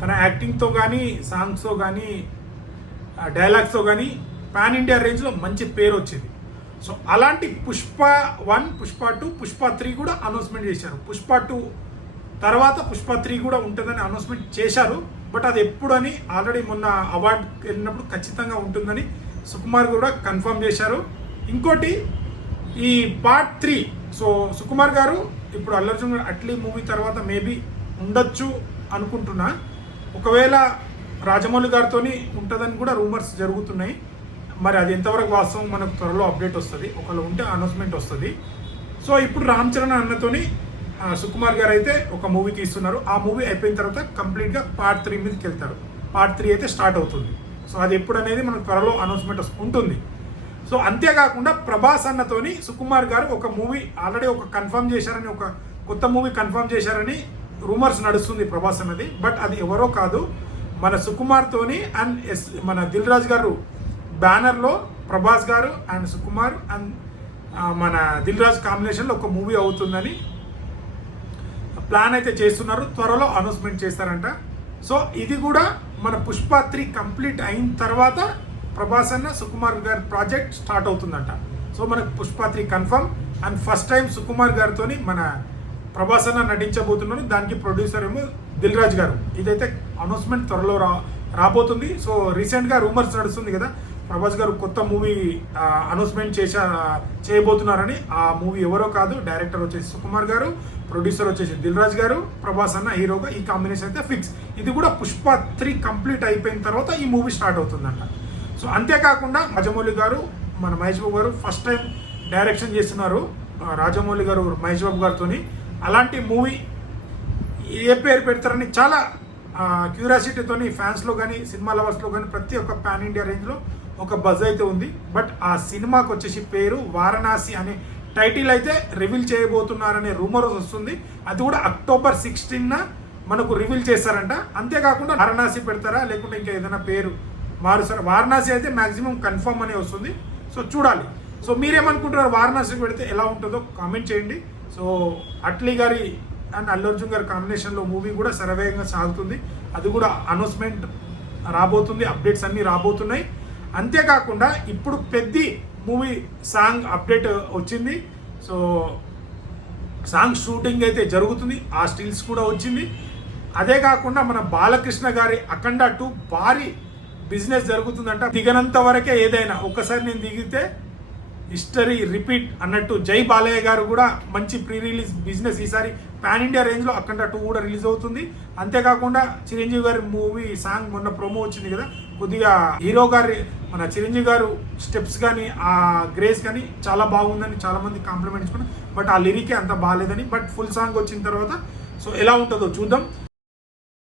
తన యాక్టింగ్తో కానీ సాంగ్స్తో కానీ డైలాగ్స్తో కానీ పాన్ ఇండియా రేంజ్లో మంచి పేరు వచ్చింది. సో అలాంటి పుష్ప 1, పుష్ప 2, పుష్ప 3 కూడా అనౌన్స్మెంట్ చేశారు. పుష్ప 2 తర్వాత పుష్ప 3 కూడా ఉంటుందని అనౌన్స్మెంట్ చేశారు. బట్ అది ఎప్పుడని ఆల్రెడీ మొన్న అవార్డు వెళ్ళినప్పుడు ఖచ్చితంగా ఉంటుందని సుకుమార్ కూడా కన్ఫర్మ్ చేశారు. ఇంకోటి ఈ పార్ట్ 3, సో సుకుమార్ గారు ఇప్పుడు అల్లు అర్జున్ అట్లీ మూవీ తర్వాత మేబీ ఉండొచ్చు అనుకుంటున్నా. ఒకవేళ రాజమౌళి గారితో ఉంటుందని కూడా రూమర్స్ జరుగుతున్నాయి. మరి అది ఎంతవరకు వాస్తవం మనకు త్వరలో అప్డేట్ వస్తుంది. ఒకవేళ ఉంటే అనౌన్స్మెంట్ వస్తుంది. సో ఇప్పుడు రామ్ చరణ్ అన్నతోని సుకుమార్ గారు అయితే ఒక మూవీ తీస్తున్నారు. ఆ మూవీ అయిపోయిన తర్వాత కంప్లీట్గా పార్ట్ 3 మీదకి వెళ్తారు. పార్ట్ 3 అయితే స్టార్ట్ అవుతుంది. సో అది ఎప్పుడు అనేది మనకు త్వరలో అనౌన్స్మెంట్ ఉంటుంది. సో అంతేకాకుండా ప్రభాస్ అన్నతోని సుకుమార్ గారు ఒక మూవీ ఆల్రెడీ ఒక కన్ఫర్మ్ చేశారని, ఒక కొత్త మూవీ కన్ఫర్మ్ చేశారని రూమర్స్ నడుస్తుంది ప్రభాస్ అన్నది. బట్ అది ఎవరో కాదు, మన సుకుమార్తోని అండ్ మన దిల్ రాజు గారు బ్యానర్లో ప్రభాస్ గారు అండ్ సుకుమార్ అండ్ మన దిల్ రాజు కాంబినేషన్లో ఒక మూవీ అవుతుందని ప్లాన్ అయితే చేస్తున్నారు. త్వరలో అనౌన్స్మెంట్ చేస్తారంట. సో ఇది కూడా మన పుష్ప 3 కంప్లీట్ అయిన తర్వాత ప్రభాస్ అన్న సుకుమార్ గారి ప్రాజెక్ట్ స్టార్ట్ అవుతుందంట. సో మనకు Pushpa 3 confirm and first time Sukumar గారితో మన ప్రభాస్ అన్న నటించబోతున్నారు. దానికి ప్రొడ్యూసర్ ఏమో దిల్ రాజు గారు. ఇదైతే అనౌన్స్మెంట్ త్వరలో రాబోతుంది. సో రీసెంట్గా రూమర్స్ నడుస్తుంది కదా, ప్రభాస్ గారు కొత్త మూవీ అనౌన్స్మెంట్ చేయబోతున్నారని. ఆ మూవీ ఎవరో కాదు, డైరెక్టర్ వచ్చేసి సుకుమార్ గారు, ప్రొడ్యూసర్ వచ్చేసి దిల్ రాజు గారు, ప్రభాస్ అన్న హీరోగా ఈ కాంబినేషన్ అయితే ఫిక్స్. ఇది కూడా పుష్ప 3 కంప్లీట్ అయిపోయిన తర్వాత ఈ మూవీ స్టార్ట్ అవుతుందంట. సో అంతేకాకుండా రాజమౌళి గారు, మన మహేష్ బాబు గారు ఫస్ట్ టైం డైరెక్షన్ చేస్తున్నారు. రాజమౌళి గారు మహేష్ బాబు గారితో అలాంటి మూవీ ఏ పేరు పెడతారని చాలా క్యూరియాసిటీతోని ఫ్యాన్స్లో కానీ సినిమా లవర్స్లో కానీ ప్రతి ఒక్క పాన్ ఇండియా రేంజ్లో ఒక బజ్ అయితే ఉంది. బట్ ఆ సినిమాకి వచ్చేసి పేరు వారణాసి అనే టైటిల్ అయితే రివీల్ చేయబోతున్నారనే రూమర్ వస్తుంది. అది కూడా అక్టోబర్ 16న మనకు రివీల్ చేస్తారంట. అంతేకాకుండా వారణాసి పెడతారా లేకుంటే ఇంకా ఏదైనా పేరు మారుస్తారా? వారణాసి అయితే మ్యాక్సిమం కన్ఫర్మ్ అనే వస్తుంది. సో చూడాలి. సో మీరేమనుకుంటున్నారు, వారణాసి పెడితే ఎలా ఉంటుందో కామెంట్ చేయండి. సో అట్లీ గారి అండ్ అల్లు అర్జున్ గారి కాంబినేషన్లో మూవీ కూడా శరవేగంగా సాగుతుంది. అది కూడా అనౌన్స్మెంట్ రాబోతుంది, అప్డేట్స్ అన్నీ రాబోతున్నాయి. అంతేకాకుండా ఇప్పుడు పెద్ది మూవీ సాంగ్ అప్డేట్ వచ్చింది. సో సాంగ్ షూటింగ్ అయితే జరుగుతుంది, ఆ స్టిల్స్ కూడా వచ్చింది. అదే కాకుండా మన బాలకృష్ణ గారి అఖండ 2 భారీ బిజినెస్ జరుగుతుందంట. దిగనంత వరకే ఏదైనా, ఒక్కసారి నేను దిగితే హిస్టరీ రిపీట్ అన్నట్టు జై బాలయ్య గారు కూడా మంచి ప్రీ రిలీజ్ బిజినెస్ ఈసారి పాన్ ఇండియా రేంజ్లో అఖండ 2 కూడా రిలీజ్ అవుతుంది. అంతేకాకుండా చిరంజీవి గారి మూవీ సాంగ్ మొన్న ప్రోమో వచ్చింది కదా, కొద్దిగా హీరో గారి మన చిరంజీవి గారు స్టెప్స్ కానీ ఆ గ్రేస్ కానీ చాలా బాగుందని చాలామంది కాంప్లిమెంట్ ఇచ్చుకున్నారు. బట్ ఆ లిరికే అంత బాగాలేదని. బట్ ఫుల్ సాంగ్ వచ్చిన తర్వాత సో ఎలా ఉంటుందో చూద్దాం.